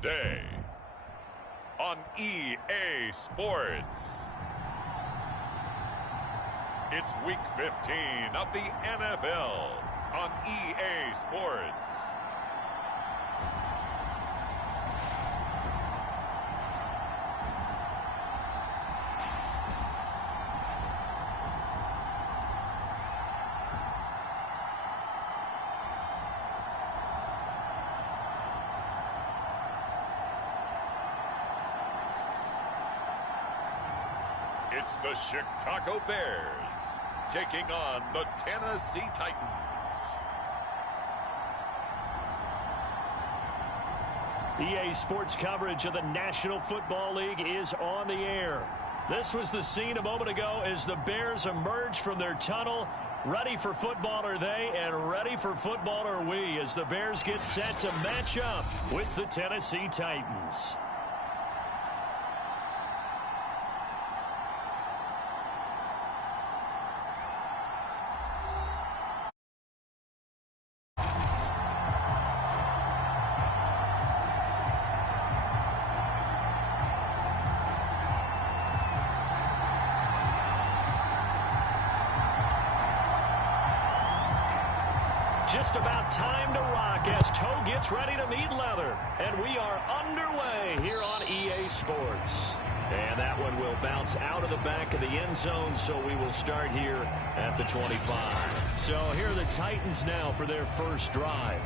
Today on EA Sports, it's week 15 of the NFL on EA Sports. It's the Chicago Bears taking on the Tennessee Titans. EA Sports coverage of the National Football League is on the air. This was the scene a moment ago as the Bears emerged from their tunnel. Ready for football are they, and ready for football are we, as the Bears get set to match up with the Tennessee Titans. Just about time to rock as toe gets ready to meet leather. And we are underway here on EA Sports. And that one will bounce out of the back of the end zone, so we will start here at the 25. So here are the Titans now for their first drive.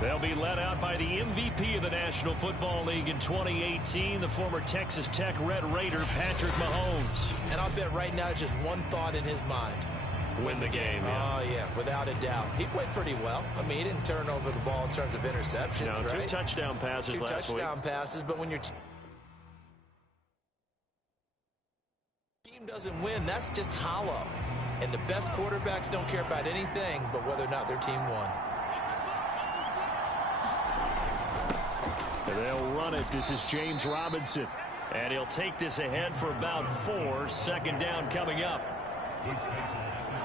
They'll be led out by the MVP of the National Football League in 2018, the former Texas Tech Red Raider, Patrick Mahomes. And I'll bet right now just one thought in his mind. Win the game, yeah. Oh, yeah, without a doubt. He played pretty well. I mean, he didn't turn over the ball in terms of interceptions, no, right? 2 touchdown passes last week. 2 touchdown passes, but when your team doesn't win, that's just hollow. And the best quarterbacks don't care about anything but whether or not their team won. And they'll run it. This is James Robinson. And he'll take this ahead for about 4. Second down coming up.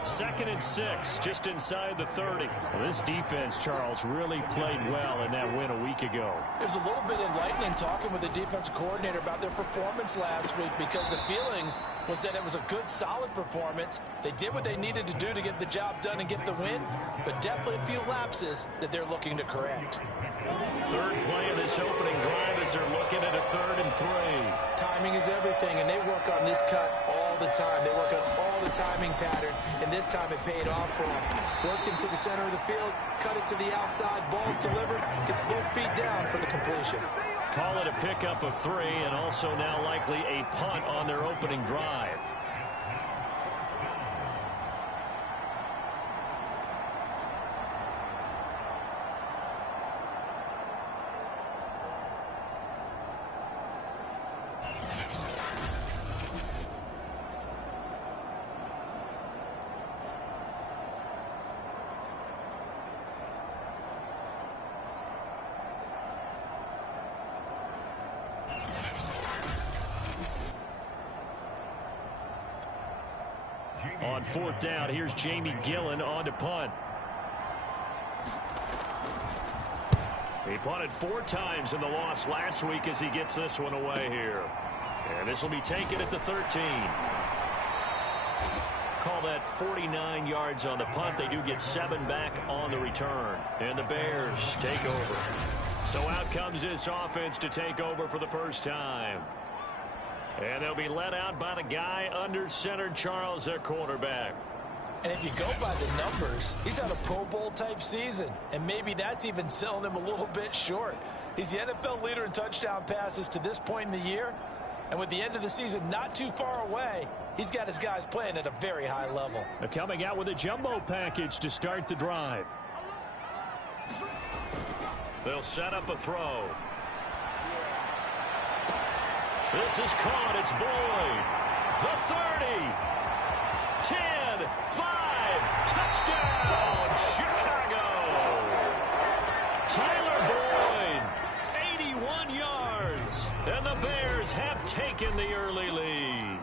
2nd and 6, just inside the 30. Well, this defense, Charles, really played well in that win a week ago. It was a little bit enlightening talking with the defensive coordinator about their performance last week, because the feeling was that it was a good, solid performance. They did what they needed to do to get the job done and get the win, but definitely a few lapses that they're looking to correct. Third play of this opening drive as they're looking at a 3rd and 3. Timing is everything, and they work on this cut all the time. They work on all the timing patterns, and this time it paid off for them. Worked him to the center of the field, cut it to the outside, ball's delivered, gets both feet down for the completion. Call it a pickup of 3, and also now likely a punt on their opening drive. On 4th down, here's Jamie Gillen on to punt. He punted 4 times in the loss last week as he gets this one away here. And this will be taken at the 13. Call that 49 yards on the punt. They do get 7 back on the return. And the Bears take over. So out comes this offense to take over for the first time. And they'll be let out by the guy under center, Charles, their quarterback. And if you go by the numbers, he's had a Pro Bowl type season, and maybe that's even selling him a little bit short. He's the NFL leader in touchdown passes to this point in the year, and with the end of the season not too far away, he's got his guys playing at a very high level. They're coming out with a jumbo package to start the drive. They'll set up a throw. This is caught. It's Boyd. The 30. 10. 5. Touchdown, Chicago. Tyler Boyd. 81 yards. And the Bears have taken the early lead.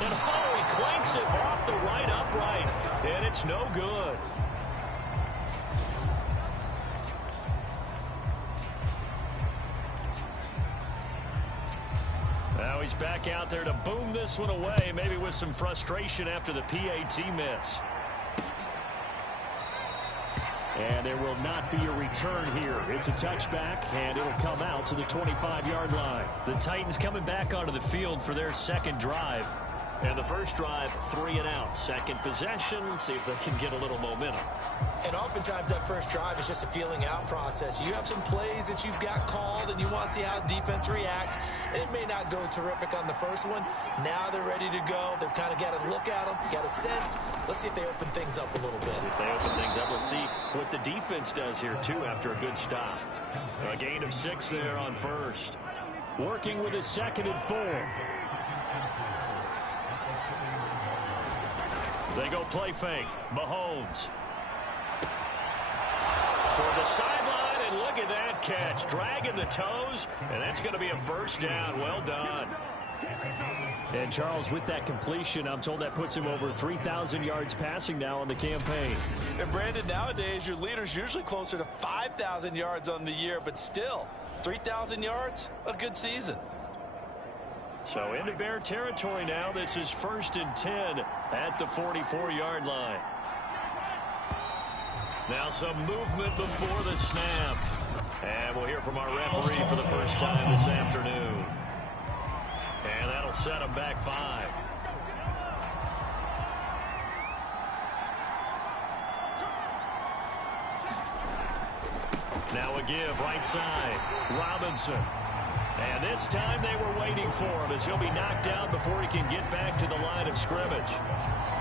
And Howie clanks it off the right upright. And it's no good. he's back out there to boom this one away, maybe with some frustration after the PAT miss. And there will not be a return here. It's a touchback, and it'll come out to the 25-yard line. The Titans coming back onto the field for their second drive. And the first drive, 3 and out. Second possession, see if they can get a little momentum. And oftentimes that first drive is just a feeling out process. You have some plays that you've got called and you want to see how defense reacts. And it may not go terrific on the first one. Now they're ready to go. They've kind of got to look at them, got a sense. Let's see if they open things up a little bit. See if they open things up. Let's see what the defense does here, too, after a good stop. A gain of 6 there on first. Working with a 2nd and 4. They go play fake. Mahomes. Toward the sideline, and look at that catch. Dragging the toes, and that's going to be a first down. Well done. And Charles, with that completion, I'm told that puts him over 3,000 yards passing now on the campaign. And Brandon, nowadays your leader's usually closer to 5,000 yards on the year, but still, 3,000 yards, a good season. So into Bear territory now. This is 1st and 10 at the 44-yard line. Now some movement before the snap. And we'll hear from our referee for the first time this afternoon. And that'll set him back 5. Now a give right side. Robinson. And this time they were waiting for him as he'll be knocked down before he can get back to the line of scrimmage.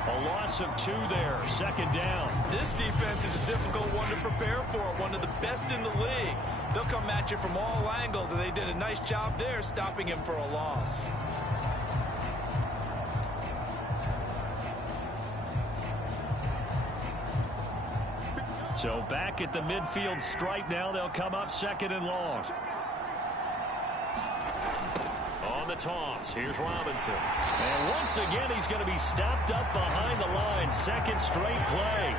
A loss of 2 there, 2nd down. This defense is a difficult one to prepare for, one of the best in the league. They'll come at you from all angles, and they did a nice job there stopping him for a loss. So back at the midfield stripe now, they'll come up 2nd and long. On the toss, here's Robinson. And once again, he's going to be stopped up behind the line. 2nd straight play.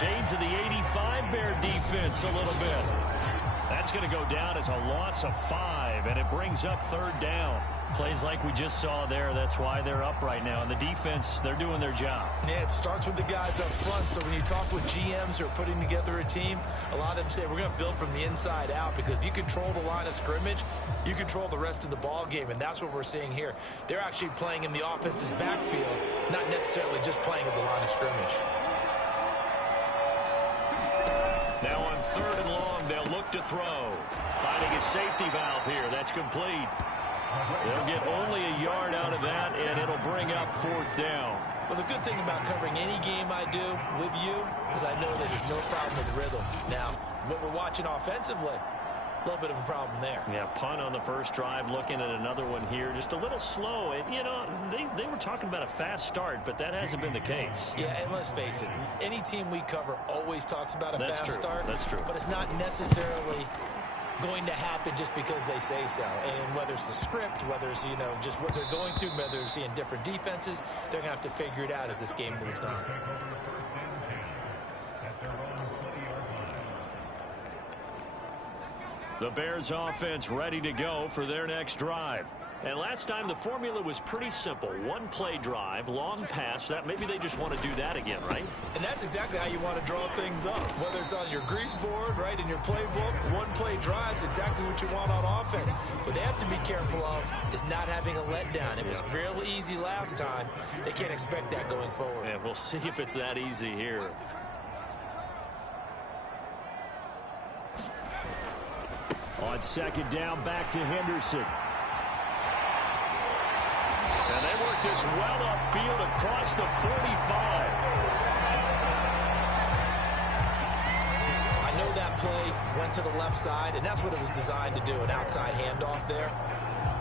Shades of the 85 Bear defense a little bit. That's going to go down as a loss of 5, and it brings up 3rd down. Plays like we just saw there, that's why they're up right now. And the defense, they're doing their job. Yeah, it starts with the guys up front. So when you talk with GMs who are putting together a team, a lot of them say we're going to build from the inside out, because if you control the line of scrimmage, you control the rest of the ball game, and that's what we're seeing here. They're actually playing in the offense's backfield, not necessarily just playing at the line of scrimmage. Now on 3rd and long, they'll look to throw. Finding a safety valve here. That's complete. They'll get only a yard out of that, and it'll bring up 4th down. Well, the good thing about covering any game I do with you is I know that there's no problem with rhythm. Now, what we're watching offensively, a little bit of a problem there. Yeah, punt on the first drive, looking at another one here. Just a little slow. And, you know, they were talking about a fast start, but that hasn't been the case. Yeah, and let's face it, any team we cover always talks about a fast start. That's true. But it's not necessarily going to happen just because they say so. And whether it's the script, whether it's, you know, just what they're going through, whether they're seeing different defenses, they're going to have to figure it out as this game moves on. The Bears offense ready to go for their next drive. And last time the formula was pretty simple. 1-play drive, long pass. That maybe they just want to do that again, right? And that's exactly how you want to draw things up. Whether it's on your grease board, right, in your playbook, 1-play drive's exactly what you want on offense. What they have to be careful of is not having a letdown. It was real easy last time. They can't expect that going forward. Yeah, we'll see if it's that easy here. On 2nd down, back to Henderson. And they work this well upfield across the 45. I know that play went to the left side, and that's what it was designed to do, an outside handoff there.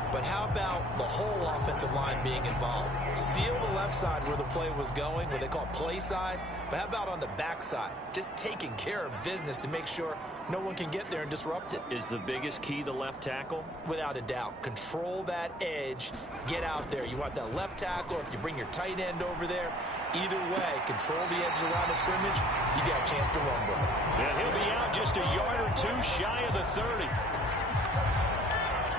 But how about the whole offensive line being involved? Seal the left side where the play was going, what they call play side. But how about on the back side? Just taking care of business to make sure no one can get there and disrupt it. Is the biggest key the left tackle? Without a doubt. Control that edge. Get out there. You want that left tackle, or if you bring your tight end over there, either way, control the edge of the line of scrimmage, you got a chance to run with it. Yeah, he'll be out just a yard or two shy of the 30.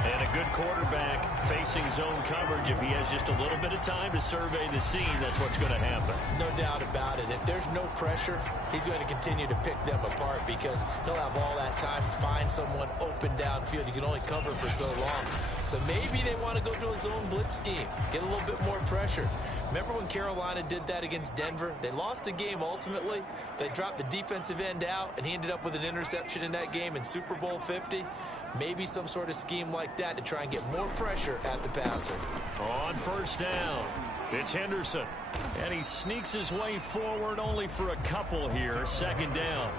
And a good quarterback facing zone coverage, if he has just a little bit of time to survey the scene, that's what's going to happen. No doubt about it. If there's no pressure, he's going to continue to pick them apart because he'll have all that time to find someone open downfield. You can only cover for so long. So maybe they want to go to a zone blitz scheme, get a little bit more pressure. Remember when Carolina did that against Denver? They lost the game ultimately. They dropped the defensive end out, and he ended up with an interception in that game in Super Bowl 50. Maybe some sort of scheme like that to try and get more pressure at the passer. On first down, it's Henderson. And he sneaks his way forward only for a couple here. Second down.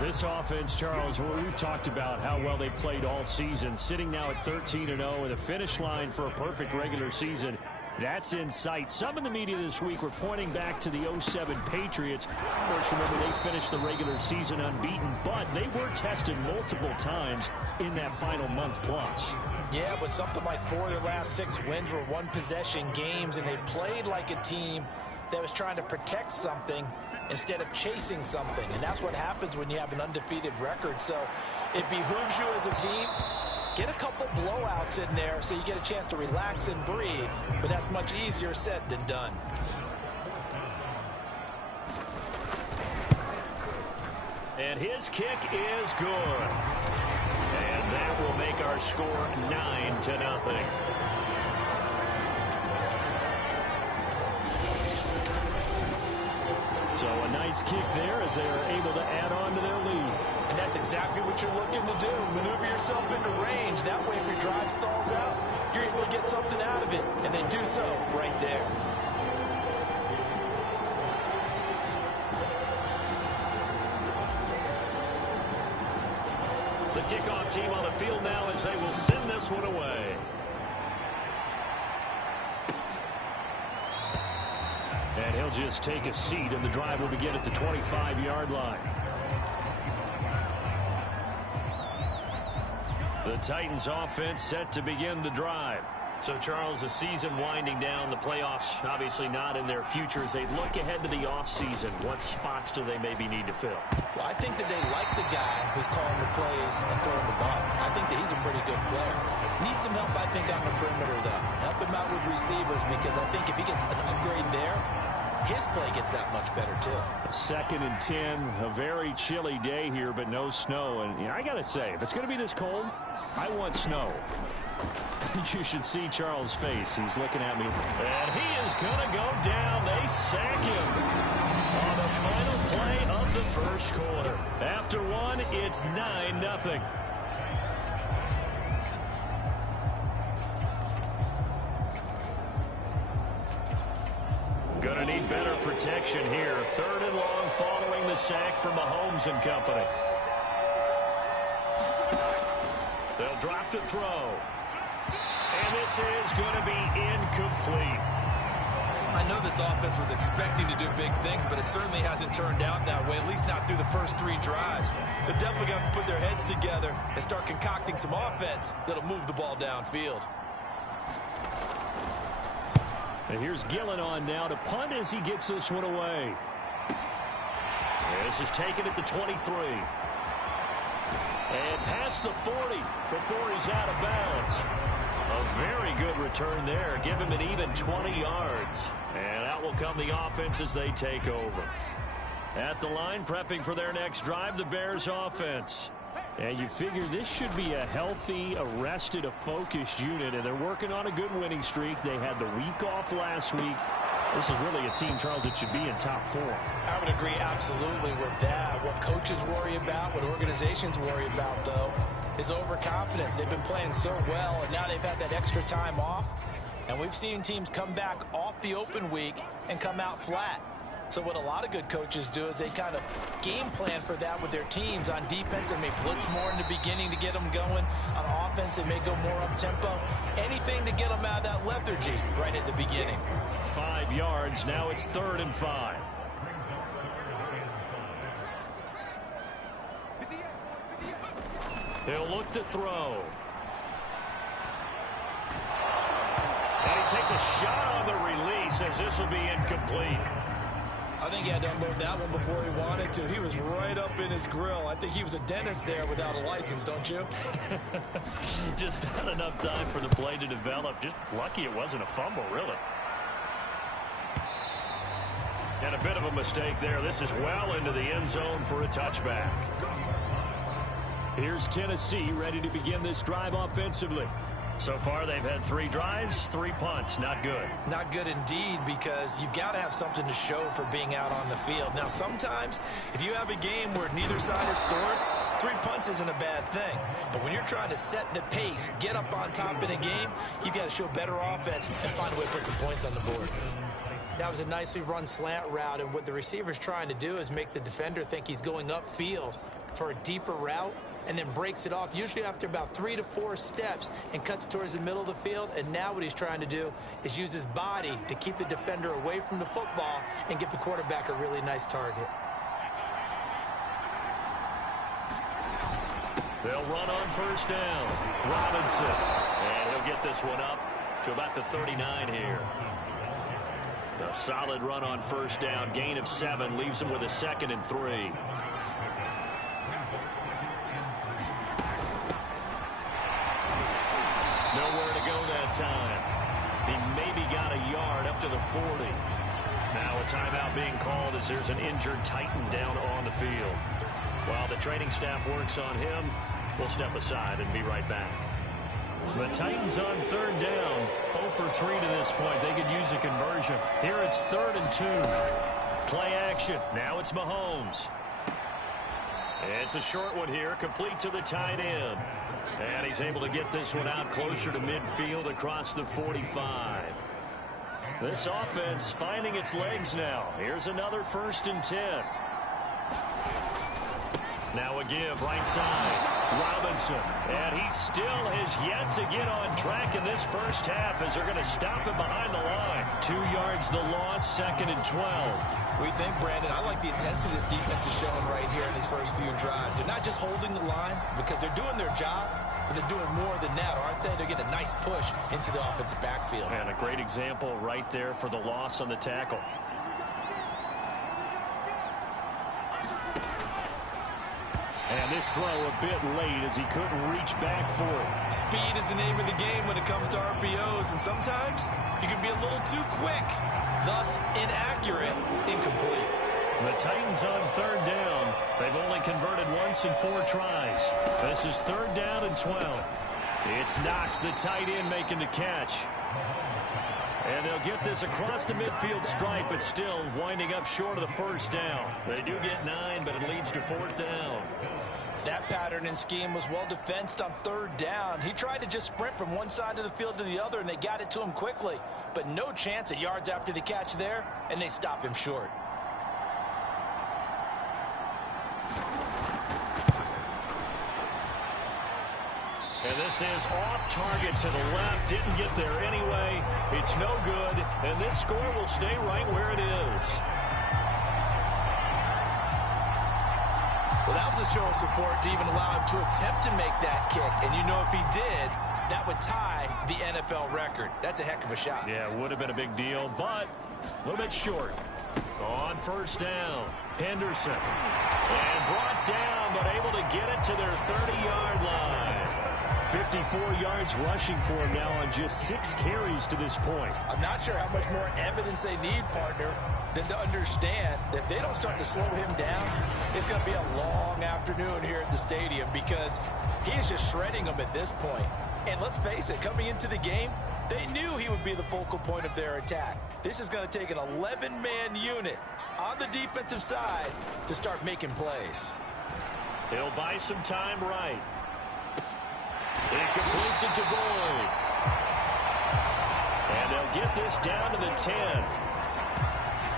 This offense, Charles, we've talked about how well they played all season, sitting now at 13-0 with a finish line for a perfect regular season. That's in sight. Some in the media this week were pointing back to the 07 Patriots. Of course, remember, they finished the regular season unbeaten, but they were tested multiple times in that final month plus. Yeah, but something like 4 of their last 6 wins were one-possession games, and they played like a team that was trying to protect something instead of chasing something. And that's what happens when you have an undefeated record. So it behooves you as a team. Get a couple blowouts in there so you get a chance to relax and breathe, but that's much easier said than done. And his kick is good. And that will make our score 9-0. So a nice kick there as they are able to add on to their lead. And that's exactly what you're looking to do. Maneuver yourself into range. That way, if your drive stalls out, you're able to get something out of it. And they do so right there. The kickoff team on the field now as they will send this one away. And he'll just take a seat, and the drive will begin at the 25-yard line. The Titans offense set to begin the drive. So, Charles, the season winding down, the playoffs obviously not in their future. As they look ahead to the offseason, what spots do they maybe need to fill? Well, I think that they like the guy who's calling the plays and throwing the ball. I think that he's a pretty good player. Needs some help, I think, on the perimeter, though. Help him out with receivers, because I think if he gets an upgrade there, his play gets that much better, too. 2nd and 10, a very chilly day here, but no snow. And I got to say, if it's going to be this cold, I want snow. You should see Charles' face. He's looking at me. And he is going to go down. They sack him on the final play of the first quarter. After one, it's 9-0. Going to need better protection here. 3rd and long following the sack from Mahomes and company. They'll drop to throw. And this is going to be incomplete. I know this offense was expecting to do big things, but it certainly hasn't turned out that way, at least not through the first 3 drives. They're definitely going to have to put their heads together and start concocting some offense that'll move the ball downfield. And here's Gillen on now to punt as he gets this one away. This is taken at the 23. And past the 40 before he's out of bounds. A very good return there. Give him an even 20 yards. And out will come the offense as they take over. At the line, prepping for their next drive, the Bears offense. And you figure this should be a healthy, a rested, a focused unit, and they're working on a good winning streak. They had the week off last week. This is really a team, Charles, that should be in top 4. I would agree absolutely with that. What coaches worry about, what organizations worry about, though, is overconfidence. They've been playing so well, and now they've had that extra time off. And we've seen teams come back off the open week and come out flat. So what a lot of good coaches do is they kind of game plan for that with their teams. On defense, they may blitz more in the beginning to get them going. On offense, they may go more up-tempo. Anything to get them out of that lethargy right at the beginning. 5 yards. Now it's 3rd and 5. He'll look to throw. And he takes a shot on the release as this will be incomplete. I think he had to unload that one before he wanted to. He was right up in his grill. I think he was a dentist there without a license, don't you? Just not enough time for the play to develop. Just lucky it wasn't a fumble, really. And a bit of a mistake there. This is well into the end zone for a touchback. Here's Tennessee ready to begin this drive offensively. So far, they've had 3 drives, 3 punts. Not good. Not good indeed, because you've got to have something to show for being out on the field. Now, sometimes, if you have a game where neither side has scored, 3 punts isn't a bad thing. But when you're trying to set the pace, get up on top in a game, you've got to show better offense and find a way to put some points on the board. That was a nicely run slant route, and what the receiver's trying to do is make the defender think he's going upfield for a deeper route, and then breaks it off, usually after about 3 to 4 steps, and cuts towards the middle of the field. And now what he's trying to do is use his body to keep the defender away from the football and give the quarterback a really nice target. They'll run on first down. Robinson. And he'll get this one up to about the 39 here. A solid run on first down. Gain of 7 leaves him with a 2nd and 3. Nowhere to go that time. He maybe got a yard up to the 40. Now a timeout being called as there's an injured Titan down on the field. While the training staff works on him, we'll step aside and be right back. The Titans on 3rd down. 0 for 3 to this point. They could use a conversion. Here it's 3rd and 2. Play action. Now it's Mahomes. It's a short one here, complete to the tight end. And he's able to get this one out closer to midfield across the 45. This offense finding its legs now. Here's another 1st and 10. Now a give right side. Robinson. And he still has yet to get on track in this first half as they're going to stop him behind the line. 2 yards the loss, 2nd and 12. We think, Brandon, I like the intensity this defense is showing right here in these first few drives. They're not just holding the line because they're doing their job, but they're doing more than that, aren't they? They're getting a nice push into the offensive backfield. And a great example right there for the loss on the tackle. And this throw a bit late as he couldn't reach back for it. Speed is the name of the game when it comes to RPOs, and sometimes you can be a little too quick, thus inaccurate, incomplete. The Titans on 3rd down. They've only converted once in 4 tries. This is 3rd down and 12. It's Knox, the tight end, making the catch. And they'll get this across the midfield stripe, but still winding up short of the 1st down. They do get 9, but it leads to 4th down. That pattern and scheme was well defensed on 3rd down. He tried to just sprint from one side of the field to the other, and they got it to him quickly. But no chance at yards after the catch there, and they stop him short. And this is off target to the left. Didn't get there anyway. It's no good. And this score will stay right where it is. Well, that was a show of support to even allow him to attempt to make that kick. And you know if he did, that would tie the NFL record. That's a heck of a shot. Yeah, it would have been a big deal, but a little bit short. On 1st down, Henderson. And brought down, but able to get it to their 30-yard line. 54 yards rushing for him now on just 6 carries to this point. I'm not sure how much more evidence they need, partner, than to understand that if they don't start to slow him down, it's going to be a long afternoon here at the stadium because he is just shredding them at this point. And let's face it, coming into the game, they knew he would be the focal point of their attack. This is going to take an 11-man unit on the defensive side to start making plays. He'll buy some time right. He completes it to Boyd. And they'll get this down to the 10.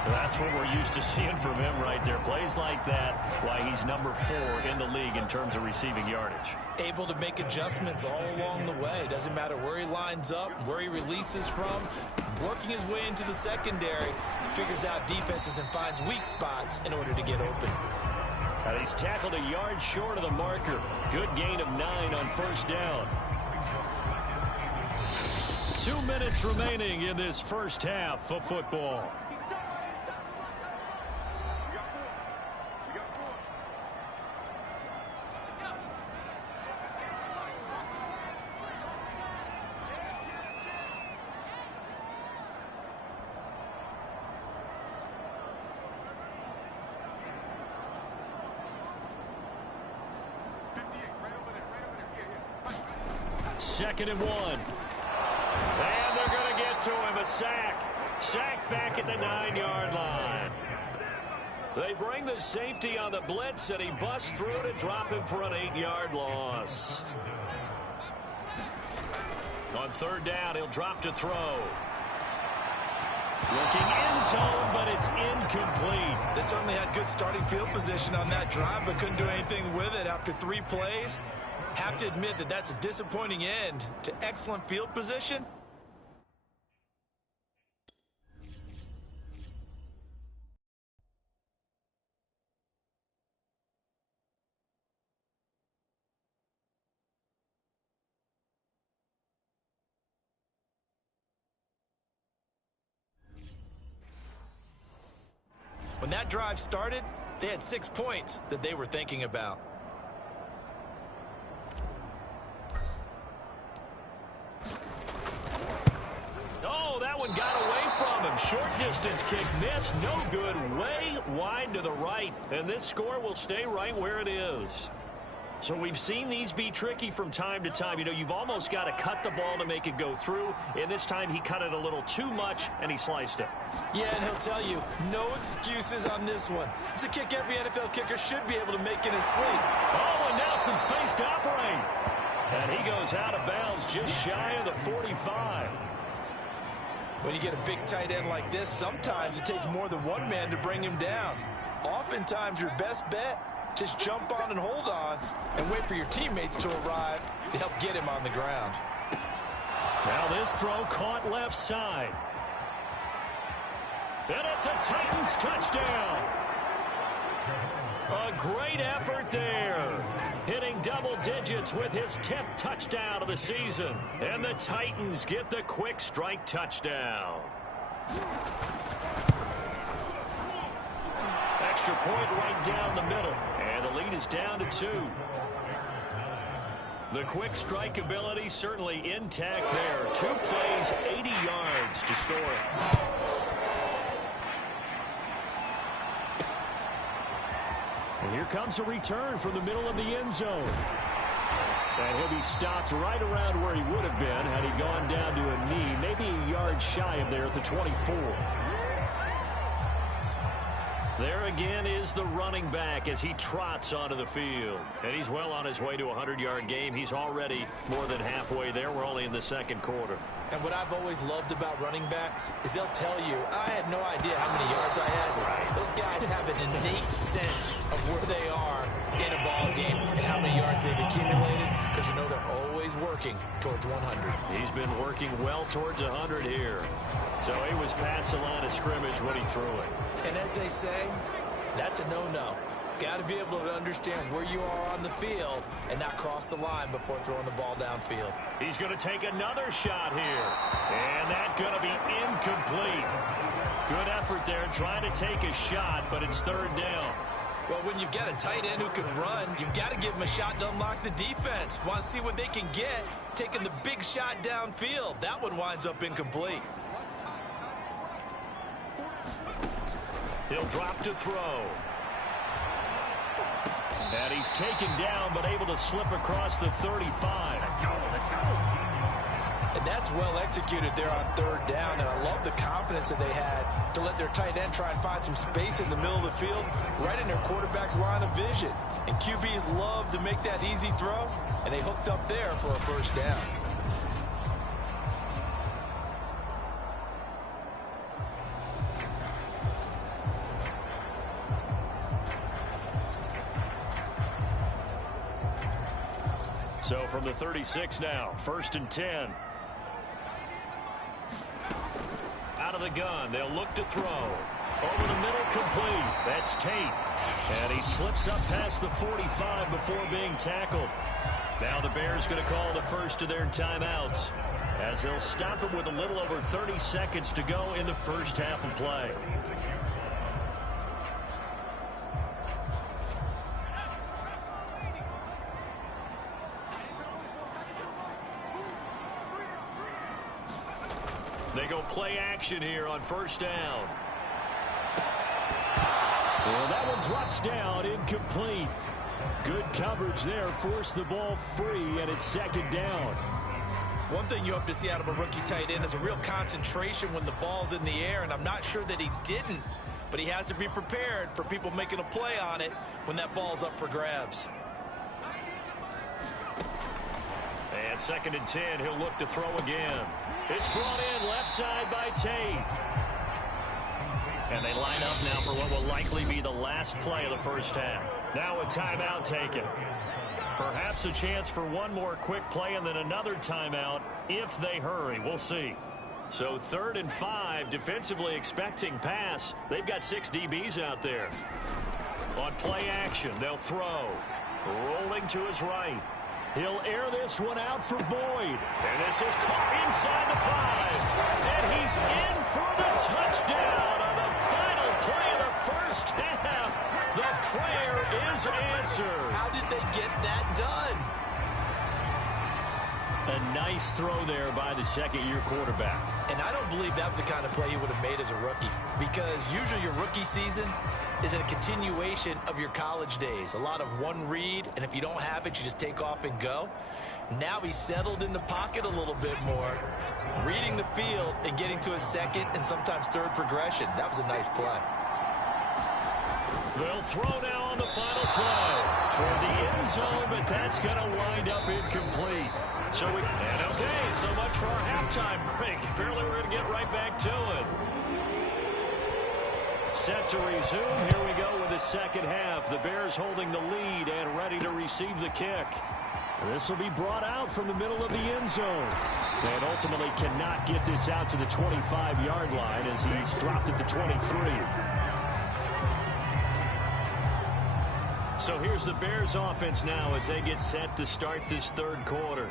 That's what we're used to seeing from him right there. Plays like that, why he's number 4 in the league in terms of receiving yardage. Able to make adjustments all along the way. Doesn't matter where he lines up, where he releases from. Working his way into the secondary, figures out defenses and finds weak spots in order to get open. And he's tackled a yard short of the marker. Good gain of 9 on 1st down. 2 minutes remaining in this first half of football. 2nd and 1. And they're going to get to him. A sack. Sacked back at the 9-yard line. They bring the safety on the blitz, and he busts through to drop him for an 8-yard loss. On 3rd down, he'll drop to throw. Looking end zone, but it's incomplete. They certainly had good starting field position on that drive, but couldn't do anything with it after 3 plays. Have to admit that that's a disappointing end to excellent field position. When that drive started, they had 6 points that they were thinking about. Oh, that one got away from him. Short distance kick missed. No good. Way wide to the right. And this score will stay right where it is. So we've seen these be tricky from time to time. You know, you've almost got to cut the ball to make it go through. And this time he cut it a little too much, and he sliced it. Yeah, and he'll tell you, no excuses on this one. It's a kick every NFL kicker should be able to make in his sleep. Oh, and now some space to operate. And he goes out of bounds just shy of the 45. When you get a big tight end like this, sometimes it takes more than one man to bring him down. Oftentimes, your best bet, just jump on and hold on and wait for your teammates to arrive to help get him on the ground. Now this throw caught left side. And it's a Titans touchdown. A great effort there. Hitting double digits with his 10th touchdown of the season. And the Titans get the quick strike touchdown. Extra point right down the middle. And the lead is down to 2. The quick strike ability certainly intact there. 2 plays, 80 yards to score. And here comes a return from the middle of the end zone. And he'll be stopped right around where he would have been had he gone down to a knee, maybe a yard shy of there at the 24. There again is the running back as he trots onto the field. And he's well on his way to a 100-yard game. He's already more than halfway there. We're only in the 2nd quarter. And what I've always loved about running backs is they'll tell you, I had no idea how many yards I had. Right. Those guys have an innate sense of where they are in a ball game and how many yards they've accumulated, because you know they're always working towards 100. He's been working well towards 100 here. So he was past the line of scrimmage when he threw it. And as they say, that's a no-no. Got to be able to understand where you are on the field and not cross the line before throwing the ball downfield. He's going to take another shot here. And that's going to be incomplete. Good effort there trying to take a shot, but it's 3rd down. Well, when you've got a tight end who can run, you've got to give him a shot to unlock the defense. Want to see what they can get, taking the big shot downfield. That one winds up incomplete. He'll drop to throw. And he's taken down, but able to slip across the 35. Let's go. And that's well executed there on 3rd down, and I love the confidence that they had to let their tight end try and find some space in the middle of the field, right in their quarterback's line of vision. And QBs love to make that easy throw, and they hooked up there for a 1st down. So from the 36 now, 1st and 10. Out of the gun, they'll look to throw. Over the middle, complete. That's Tate. And he slips up past the 45 before being tackled. Now the Bears going to call the first of their timeouts, as they'll stop him with a little over 30 seconds to go in the first half of play. They go play action here on 1st down. Well, that one drops down, incomplete. Good coverage there, forced the ball free, and it's 2nd down. One thing you hope to see out of a rookie tight end is a real concentration when the ball's in the air, and I'm not sure that he didn't, but he has to be prepared for people making a play on it when that ball's up for grabs. And 2nd and 10, he'll look to throw again. It's brought in left side by Tate. And they line up now for what will likely be the last play of the first half. Now a timeout taken. Perhaps a chance for one more quick play and then another timeout if they hurry. We'll see. So 3rd and 5, defensively expecting pass. They've got 6 DBs out there. On play action, they'll throw. Rolling to his right. He'll air this one out for Boyd. And this is caught inside the 5. And he's in for the touchdown on the final play of the first half. The prayer is answered. How did they get that done? A nice throw there by the second-year quarterback. And I don't believe that was the kind of play he would have made as a rookie, because usually your rookie season is a continuation of your college days. A lot of one read, and if you don't have it, you just take off and go. Now he's settled in the pocket a little bit more, reading the field and getting to a second and sometimes third progression. That was a nice play. They'll throw now on the final play toward the end zone, but that's going to wind up incomplete. So much for our halftime break. Apparently we're going to get right back to it. Set to resume. Here we go with the second half. The Bears holding the lead and ready to receive the kick. This will be brought out from the middle of the end zone. And ultimately cannot get this out to the 25-yard line as he's dropped at the 23. So here's the Bears offense now as they get set to start this third quarter.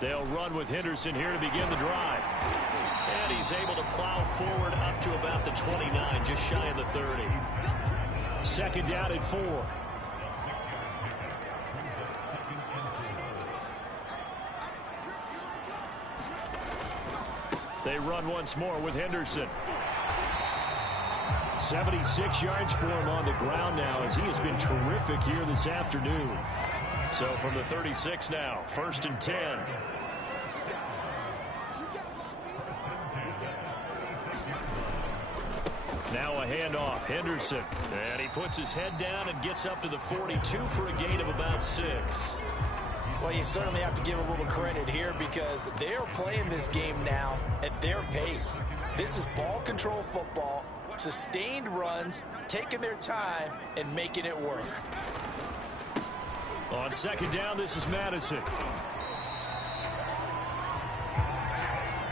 They'll run with Henderson here to begin the drive. And he's able to plow forward up to about the 29, just shy of the 30. 2nd down and 4. They run once more with Henderson. 76 yards for him on the ground now as he has been terrific here this afternoon. So from the 36 now, 1st and 10. Now a handoff, Henderson. And he puts his head down and gets up to the 42 for a gain of about 6. Well, you certainly have to give a little credit here because they're playing this game now at their pace. This is ball control football, sustained runs, taking their time, and making it work. On 2nd down, this is Madison.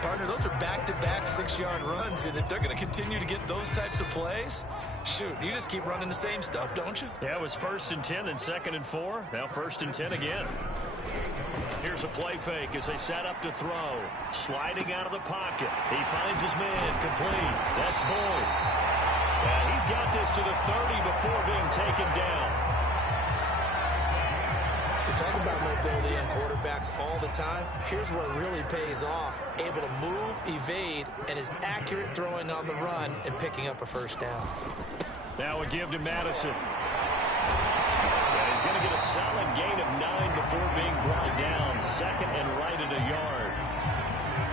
Partner, those are back-to-back 6-yard runs, and if they're going to continue to get those types of plays, shoot, you just keep running the same stuff, don't you? Yeah, it was 1st and 10, then 2nd and 4. Now 1st and 10 again. Here's a play fake as they set up to throw. Sliding out of the pocket. He finds his man, complete. That's Boyd. Yeah, he's got this to the 30 before being taken down. We talk about mobility in quarterbacks all the time. Here's where it really pays off. Able to move, evade, and is accurate throwing on the run and picking up a first down. Now a give to Madison. And he's going to get a solid gain of 9 before being brought down. 2nd and right at a yard.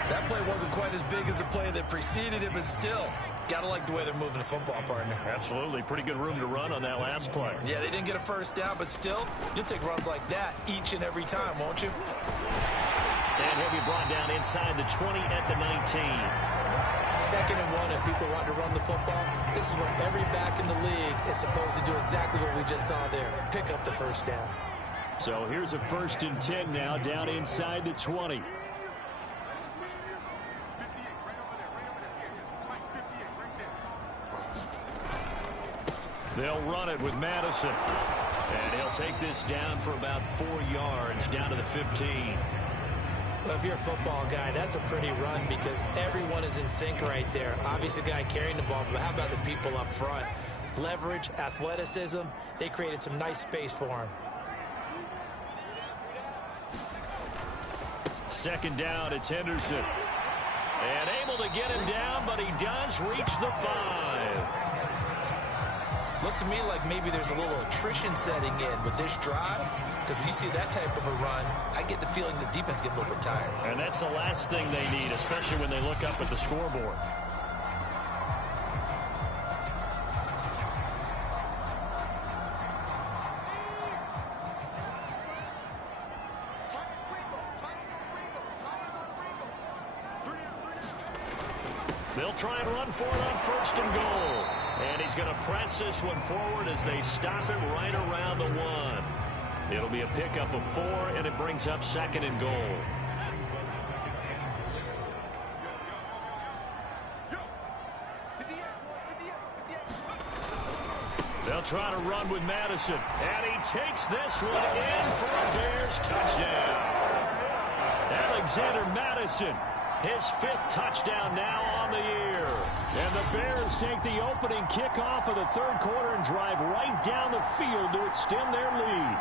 That play wasn't quite as big as the play that preceded it, but still, gotta like the way they're moving the football, partner. Absolutely. Pretty good room to run on that last play. Yeah, they didn't get a first down, but still, you'll take runs like that each and every time, won't you? And he'll be brought down inside the 20 at the 19. 2nd and 1, if people want to run the football, this is where every back in the league is supposed to do exactly what we just saw there. Pick up the first down. So here's a 1st and 10 now down inside the 20. They'll run it with Madison. And he'll take this down for about 4 yards, down to the 15. Well, if you're a football guy, that's a pretty run because everyone is in sync right there. Obviously, the guy carrying the ball, but how about the people up front? Leverage, athleticism, they created some nice space for him. 2nd down, it's Henderson. And able to get him down, but he does reach the 5. Looks to me like maybe there's a little attrition setting in with this drive, because when you see that type of a run, I get the feeling the defense get a little bit tired. And that's the last thing they need, especially when they look up at the scoreboard. They'll try and run for it on 1st and goal. And he's going to press this one forward as they stop it right around the 1. It'll be a pickup of 4, and it brings up 2nd and goal. They'll try to run with Madison. And he takes this one in for a Bears touchdown. Alexander Madison, his 5th touchdown now on the year. And the Bears take the opening kickoff of the 3rd quarter and drive right down the field to extend their lead.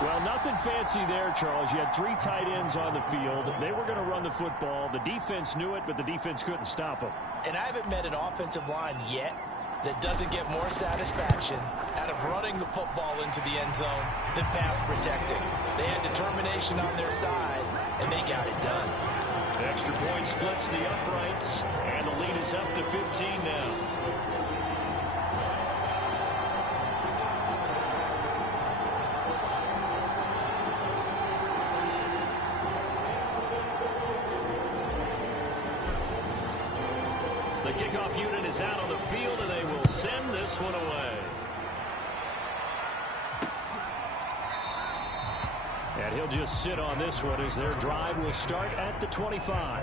Well, nothing fancy there, Charles. You had 3 tight ends on the field. They were going to run the football. The defense knew it, but the defense couldn't stop them. And I haven't met an offensive line yet that doesn't get more satisfaction out of running the football into the end zone than pass protecting. They had determination on their side, and they got it done. Extra point splits the uprights, and the lead is up to 15 now. The kickoff unit is out on the field, and they will send this one away. And he'll just sit on this one as their drive will start at the 25.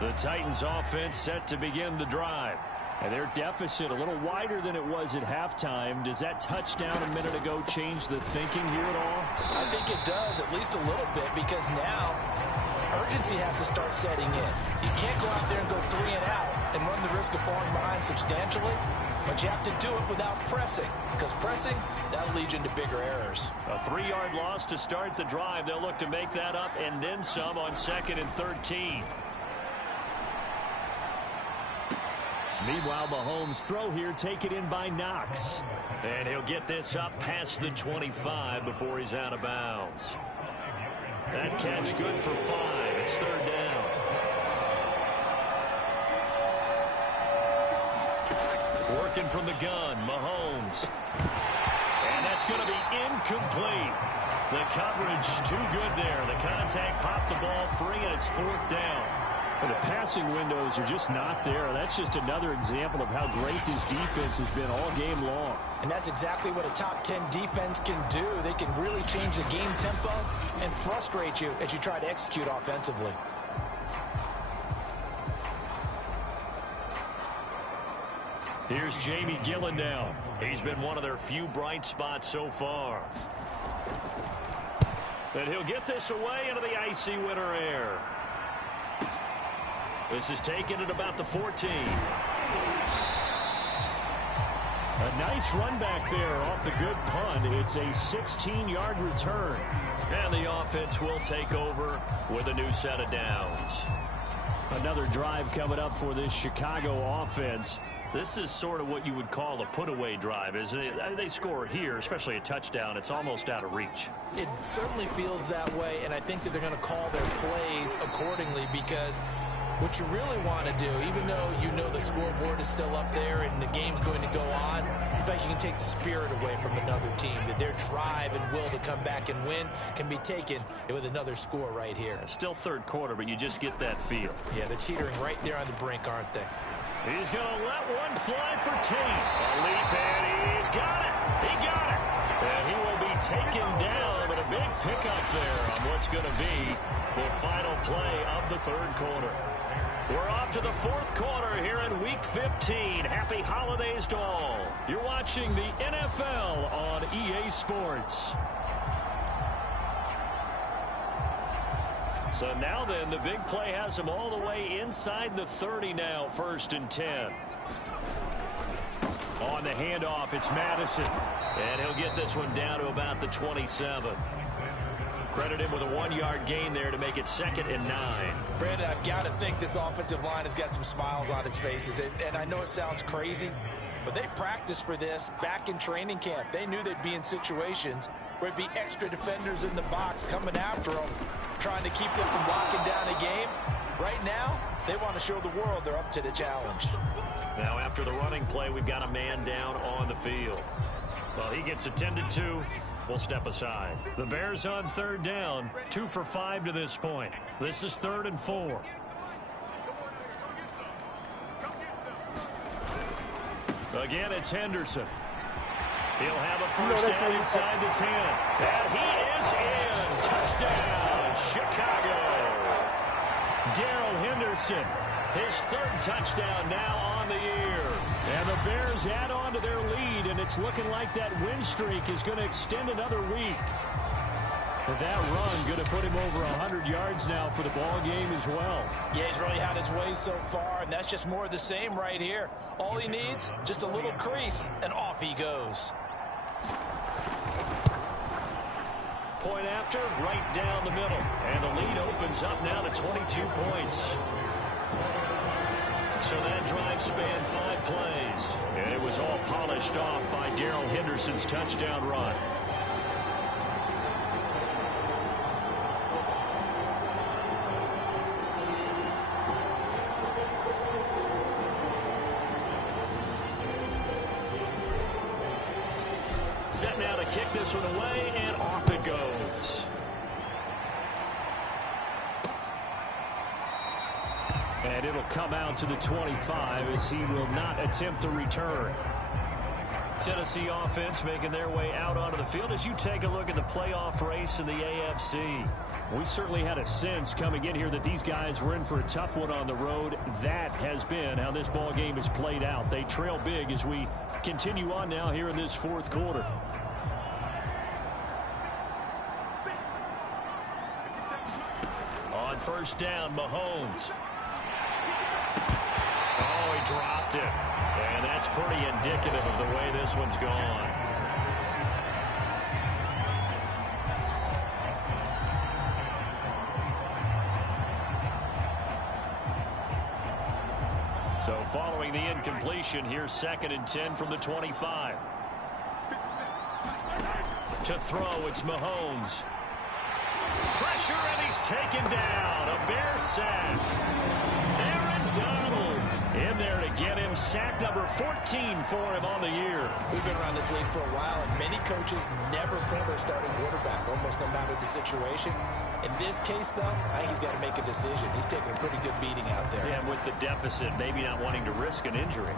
The Titans offense set to begin the drive. And their deficit a little wider than it was at halftime. Does that touchdown a minute ago change the thinking here at all? I think it does, at least a little bit, because now urgency has to start setting in. You can't go out there and go 3 and out and run the risk of falling behind substantially, but you have to do it without pressing, because pressing, that'll lead you into bigger errors. A 3-yard loss to start the drive. They'll look to make that up and then some on 2nd and 13. Meanwhile, Mahomes' throw here taken in by Knox. And he'll get this up past the 25 before he's out of bounds. That catch good for 5. It's 3rd down. Working from the gun, Mahomes. And that's going to be incomplete. The coverage too good there. The contact popped the ball free, and it's 4th down. The passing windows are just not there. That's just another example of how great this defense has been all game long. And that's exactly what a top 10 defense can do. They can really change the game tempo and frustrate you as you try to execute offensively. Here's Jamie Gillen now. He's been one of their few bright spots so far. And he'll get this away into the icy winter air. This is taken at about the 14. A nice run back there off the good punt. It's a 16-yard return. And the offense will take over with a new set of downs. Another drive coming up for this Chicago offense. This is sort of what you would call a put-away drive, isn't it? I mean, they score here, especially a touchdown. It's almost out of reach. It certainly feels that way, and I think that they're going to call their plays accordingly, because what you really want to do, even though you know the scoreboard is still up there and the game's going to go on, in fact, you can take the spirit away from another team, that their drive and will to come back and win can be taken with another score right here. Still 3rd quarter, but you just get that feel. Yeah, they're teetering right there on the brink, aren't they? He's going to let one fly for Tate. A leap, and he's got it. He got it. And he will be taken down, but a big pickup there on what's going to be the final play of the third quarter. We're off to the fourth quarter here in Week 15. Happy holidays to all. You're watching the NFL on EA Sports. So now then, the big play has him all the way inside the 30 now, 1st and 10. On the handoff, it's Madison. And he'll get this one down to about the 27. Credit him with a 1-yard gain there to make it 2nd and 9. Brandon, I've got to think this offensive line has got some smiles on its faces. And I know it sounds crazy, but they practiced for this back in training camp. They knew they'd be in situations where it'd be extra defenders in the box coming after them, trying to keep them from locking down a game. Right now, they want to show the world they're up to the challenge. Now after the running play, we've got a man down on the field. Well, he gets attended to. We'll step aside. The Bears on 3rd down, 2 for 5 to this point. This is 3rd and 4. Again, it's Henderson. He'll have a first down inside the 10. And he is in. Touchdown, Chicago. Darrell Henderson, his 3rd touchdown now on the year. And the Bears add on to their lead, and it's looking like that win streak is going to extend another week. But that run going to put him over 100 yards now for the ball game as well. Yeah, he's really had his way so far, and that's just more of the same right here. All he needs, just a little crease, and off he goes. Point after, right down the middle. And the lead opens up now to 22 points. So that drive spanned 5 plays. And it was all polished off by Darrell Henderson's touchdown run. Set now to kick this one away, and off it goes. And it'll come out to the 25 as he will not attempt to return. Tennessee offense making their way out onto the field as you take a look at the playoff race in the AFC. We certainly had a sense coming in here that these guys were in for a tough one on the road. That has been how this ball game has played out. They trail big as we continue on now here in this fourth quarter. On 1st down, Mahomes. Oh, he dropped it. And that's pretty indicative of the way this one's gone. So following the incompletion, here's 2nd and 10 from the 25. To throw, it's Mahomes. Pressure, and he's taken down. A Bear sack. Aaron Donald in there to get him. Sack number 14 for him on the year. We've been around this league for a while, and many coaches never pull their starting quarterback, almost no matter the situation. In this case, though, I think he's got to make a decision. He's taking a pretty good beating out there. Yeah, with the deficit, maybe not wanting to risk an injury.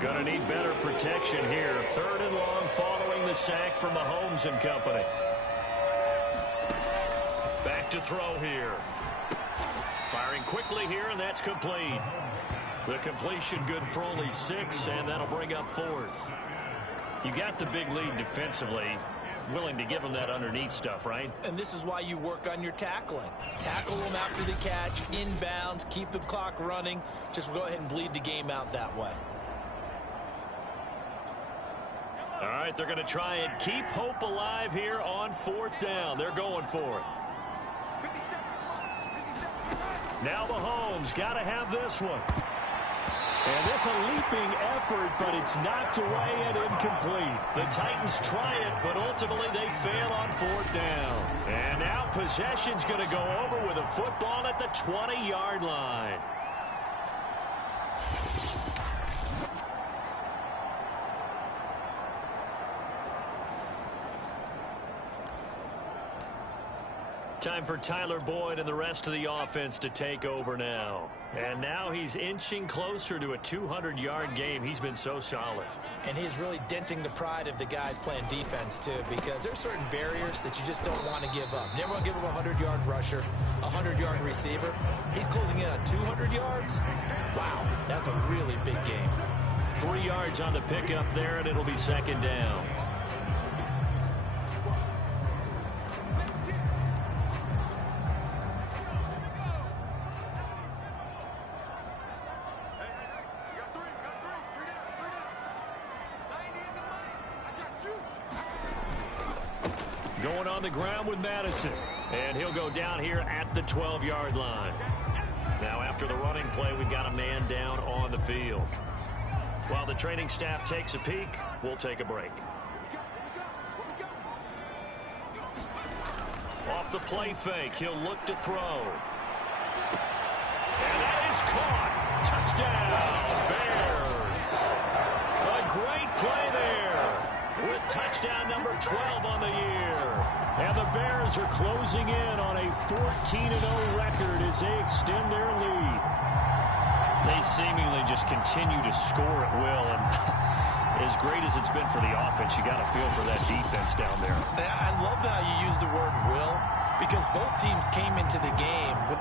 Going to need better protection here. 3rd and long following the sack from Mahomes and company. Back to throw here. Firing quickly here, and that's complete. The completion good for only 6, and that'll bring up 4th. You got the big lead defensively. Willing to give them that underneath stuff, right? And this is why you work on your tackling. Tackle them after the catch, inbounds, keep the clock running. Just go ahead and bleed the game out that way. All right, they're going to try and keep hope alive here on 4th down. They're going for it. Now Mahomes got to have this one. And this a leaping effort, but it's knocked away and incomplete. The Titans try it, but ultimately they fail on 4th down. And now possession's going to go over with a football at the 20-yard line. Time for Tyler Boyd and the rest of the offense to take over now. And now he's inching closer to a 200-yard game. He's been so solid. And he's really denting the pride of the guys playing defense, too, because there's certain barriers that you just don't want to give up. Never want to give up a 100-yard rusher, a 100-yard receiver. He's closing in on 200 yards. Wow, that's a really big game. 3 yards on the pickup there, and it'll be second down. Going on the ground with Madison. And he'll go down here at the 12-yard line. Now after the running play, we've got a man down on the field. While the training staff takes a peek, we'll take a break. Off the play fake, he'll look to throw. And that is caught. Touchdown, Bears. A great play there with touchdown number 12 on the year. And the Bears are closing in on a 14-0 record as they extend their lead. They seemingly just continue to score at will, and as great as it's been for the offense, you got to feel for that defense down there. I love how you use the word will, because both teams came into the game with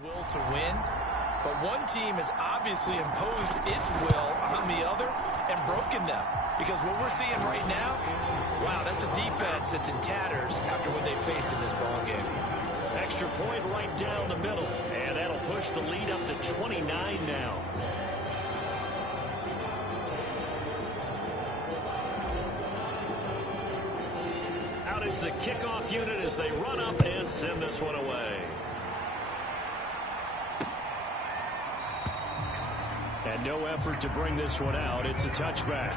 will to win, but one team has obviously imposed its will on the other and broken them, because what we're seeing right now, wow, that's a defense that's in tatters after what they faced in this ball game. Extra point right down the middle, and that'll push the lead up to 29 now. Out is the kickoff unit as they run up and send this one away. And no effort to bring this one out. It's a touchback.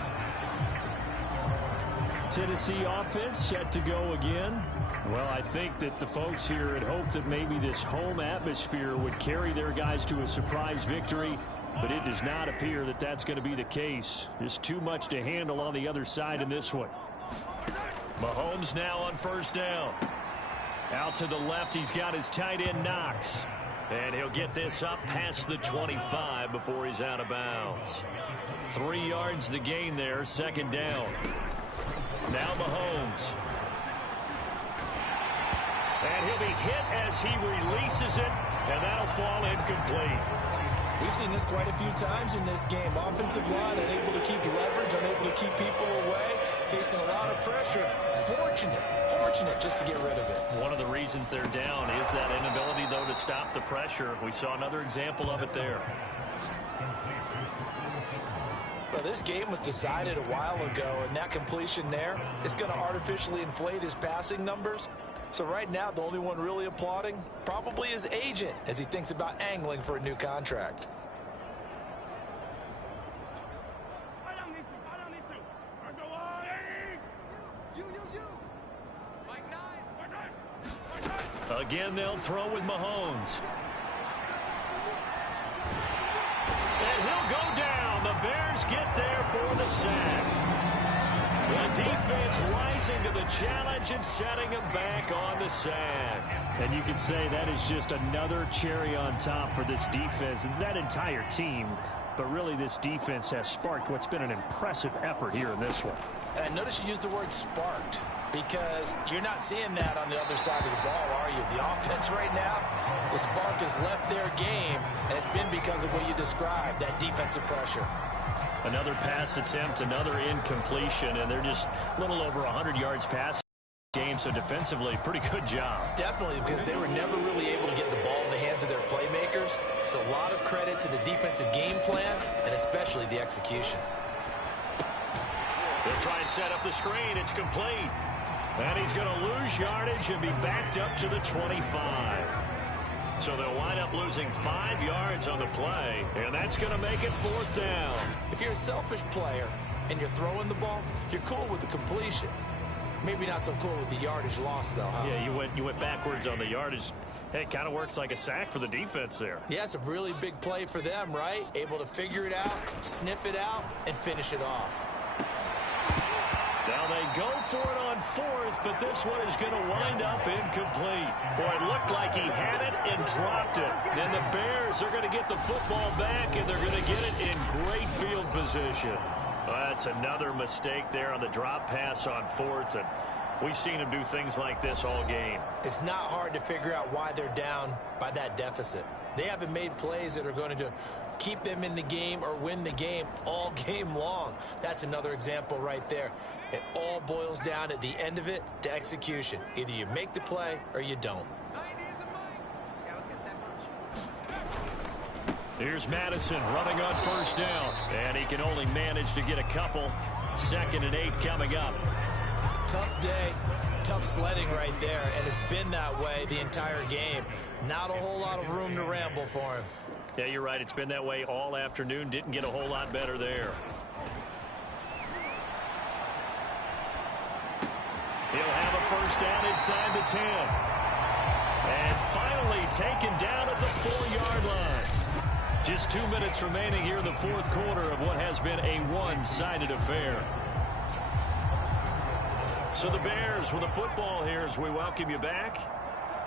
Tennessee offense set to go again. Well, I think that the folks here had hoped that maybe this home atmosphere would carry their guys to a surprise victory, but it does not appear that that's going to be the case. There's too much to handle on the other side in this one. Mahomes now on first down. Out to the left, he's got his tight end Knox. And he'll get this up past the 25 before he's out of bounds. 3 yards the gain there, second down. Now Mahomes. And he'll be hit as he releases it, and that'll fall incomplete. We've seen this quite a few times in this game. Offensive line unable to keep leverage, unable to keep people away, facing a lot of pressure. Fortunate just to get rid of it. One of the reasons they're down is that inability, though, to stop the pressure. We saw another example of it there. Well, this game was decided a while ago, and that completion there is going to artificially inflate his passing numbers. So right now, the only one really applauding probably his agent as he thinks about angling for a new contract. Again, they'll throw with Mahomes. And he'll go down. The Bears get there for the sack. The defense rising to the challenge and setting him back on the sack. And you can say that is just another cherry on top for this defense and that entire team. But really, this defense has sparked what's been an impressive effort here in this one. And notice you used the word sparked, because you're not seeing that on the other side of the ball, are you? The offense right now, the spark has left their game, and it's been because of what you described, that defensive pressure. Another pass attempt, another incompletion, and they're just a little over 100 yards passing game, so defensively, pretty good job. Definitely, because they were never really able to get the ball in the hands of their playmakers, so a lot of credit to the defensive game plan, and especially the execution. They'll try and set up the screen. It's complete. And he's going to lose yardage and be backed up to the 25. So they'll wind up losing 5 yards on the play, and that's going to make it 4th down. If you're a selfish player and you're throwing the ball, you're cool with the completion. Maybe not so cool with the yardage loss, though, huh? Yeah, you went backwards on the yardage. Hey, it kind of works like a sack for the defense there. Yeah, it's a really big play for them, right? Able to figure it out, sniff it out, and finish it off. Now they go for it on 4th, but this one is going to wind up incomplete. Boy, it looked like he had it and dropped it. And the Bears are going to get the football back, and they're going to get it in great field position. That's another mistake there on the drop pass on 4th, and we've seen him do things like this all game. It's not hard to figure out why they're down by that deficit. They haven't made plays that are going to keep them in the game or win the game all game long. That's another example right there. It all boils down at the end of it to execution. Either you make the play or you don't. Here's Madison running on 1st down, and he can only manage to get a couple. 2nd and 8 coming up. Tough day, tough sledding right there, and it's been that way the entire game. Not a whole lot of room to ramble for him. Yeah, you're right. It's been that way all afternoon. Didn't get a whole lot better there. He'll have a 1st down inside the 10. And finally taken down at the 4-yard line. Just 2 minutes remaining here in the 4th quarter of what has been a one-sided affair. So the Bears with the football here as we welcome you back.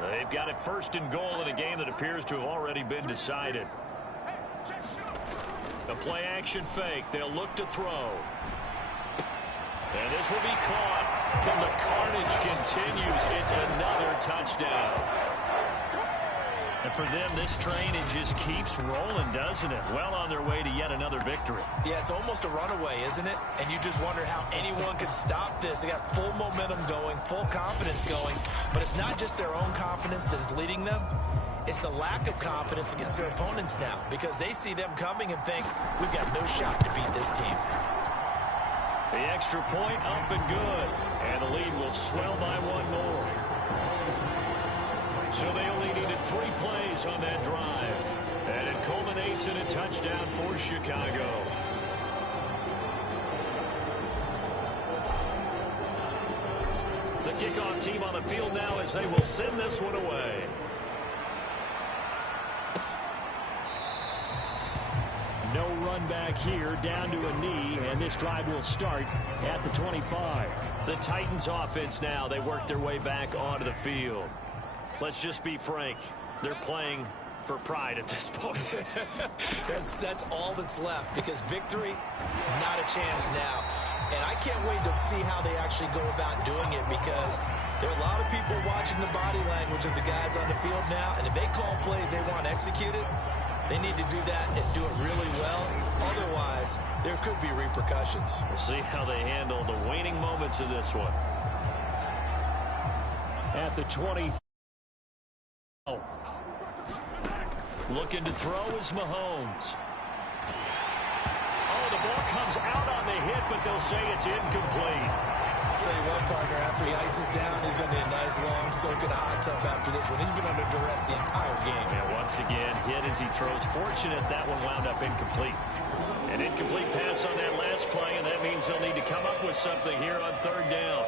They've got it 1st and goal in a game that appears to have already been decided. A play-action fake. They'll look to throw. And this will be caught. And the carnage continues. It's another touchdown. And for them, this train, it just keeps rolling, doesn't it? Well on their way to yet another victory. Yeah, it's almost a runaway, isn't it? And you just wonder how anyone could stop this. They got full momentum going, full confidence going. But it's not just their own confidence that's leading them. It's the lack of confidence against their opponents now, because they see them coming and think, we've got no shot to beat this team. The extra point up and good. And the lead will swell by 1 more. So they only needed 3 plays on that drive. And it culminates in a touchdown for Chicago. The kickoff team on the field now as they will send this one away. No run back here, down to a knee, and this drive will start at the 25. The Titans offense now, they work their way back onto the field. Let's just be frank. They're playing for pride at this point. That's all that's left, because victory, not a chance now. And I can't wait to see how they actually go about doing it, because there are a lot of people watching the body language of the guys on the field now, and if they call plays they want executed, they need to do that and do it really well. Otherwise, there could be repercussions. We'll see how they handle the waning moments of this one. At the 20. Looking to throw is Mahomes. Oh, the ball comes out on the hit, but they'll say it's incomplete. I'll tell you what, partner, after he ices down, he's going to need a nice long soak in a hot tub after this one. He's been under duress the entire game. And once again, hit as he throws. Fortunate that one wound up incomplete. An incomplete pass on that last play, and that means they'll need to come up with something here on 3rd down.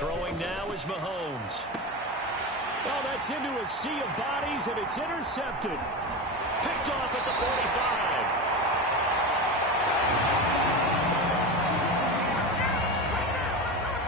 Throwing now is Mahomes. Well, that's into a sea of bodies, and it's intercepted. Picked off at the 45.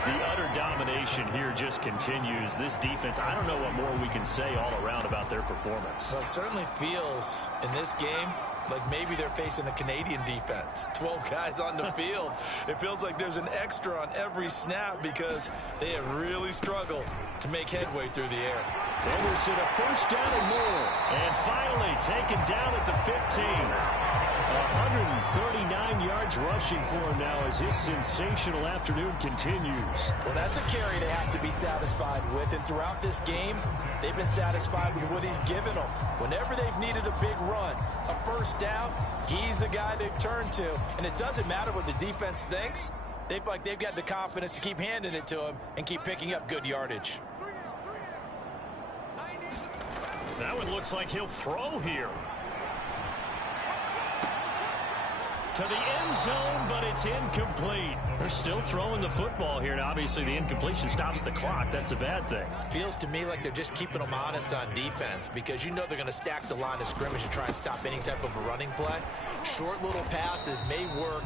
The utter domination here just continues. This defense, I don't know what more we can say all around about their performance. Well, it certainly feels in this game like maybe they're facing a Canadian defense. 12 guys on the field. It feels like there's an extra on every snap because they have really struggled to make headway through the air. Anderson, a 1st down and more. And finally taken down at the 15. 139 yards rushing for him now as his sensational afternoon continues. Well, that's a carry they have to be satisfied with. And throughout this game, they've been satisfied with what he's given them. Whenever they've needed a big run, a 1st down, he's the guy they've turned to. And it doesn't matter what the defense thinks. They feel like they've got the confidence to keep handing it to him and keep picking up good yardage. it looks like he'll throw here. To the end zone, but it's incomplete. They're still throwing the football here. Now, obviously, the incompletion stops the clock. That's a bad thing. Feels to me like they're just keeping them honest on defense because you know they're going to stack the line of scrimmage to try and stop any type of a running play. Short little passes may work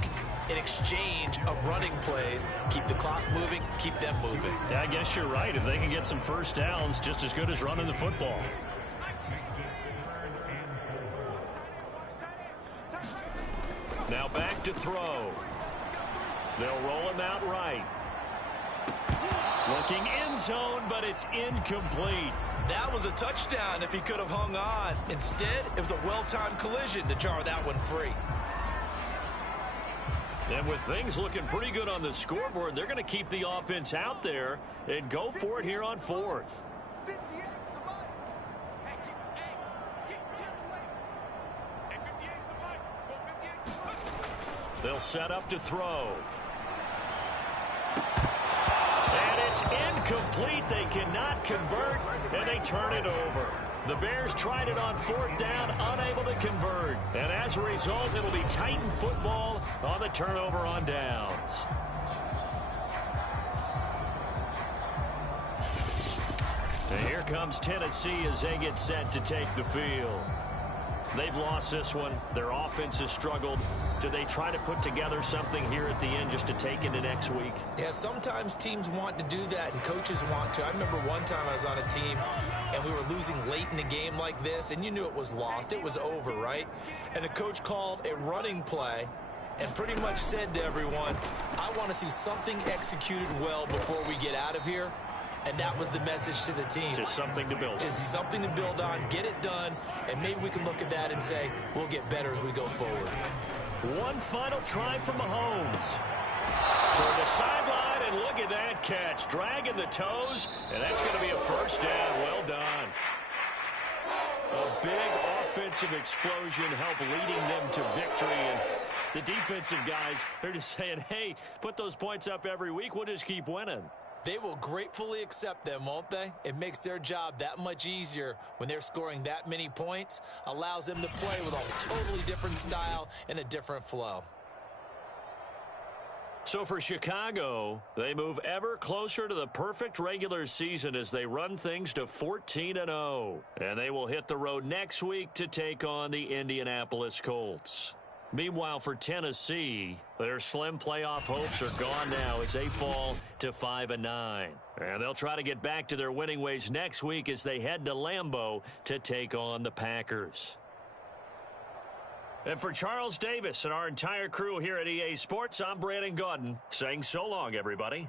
in exchange of running plays. Keep the clock moving, keep them moving. Yeah, I guess you're right. If they can get some first downs, just as good as running the football. Now back to throw. They'll roll him out right. Looking end zone, but it's incomplete. That was a touchdown if he could have hung on. Instead, it was a well-timed collision to jar that one free. And with things looking pretty good on the scoreboard, they're going to keep the offense out there and go for it here on fourth. They'll set up to throw. And it's incomplete. They cannot convert, and they turn it over. The Bears tried it on fourth down, unable to convert. And as a result, it'll be Titan football on the turnover on downs. And here comes Tennessee as they get set to take the field. They've lost this one. Their offense has struggled. Do they try to put together something here at the end just to take into next week? Yeah, sometimes teams want to do that and coaches want to. I remember one time I was on a team and we were losing late in a game like this, and you knew it was lost. It was over, right? And the coach called a running play and pretty much said to everyone, I want to see something executed well before we get out of here. And that was the message to the team. Just something to build on. Just something to build on, get it done, and maybe we can look at that and say, we'll get better as we go forward. One final try from Mahomes. Toward the sideline, and look at that catch. Dragging the toes, and that's going to be a first down. Well done. A big offensive explosion helped leading them to victory. And the defensive guys, they're just saying, hey, put those points up every week. We'll just keep winning. They will gratefully accept them, won't they? It makes their job that much easier when they're scoring that many points, allows them to play with a totally different style and a different flow. So for Chicago, they move ever closer to the perfect regular season as they run things to 14-0. And they will hit the road next week to take on the Indianapolis Colts. Meanwhile, for Tennessee, their slim playoff hopes are gone now as they fall to 5-9. And they'll try to get back to their winning ways next week as they head to Lambeau to take on the Packers. And for Charles Davis and our entire crew here at EA Sports, I'm Brandon Gaudin saying so long, everybody.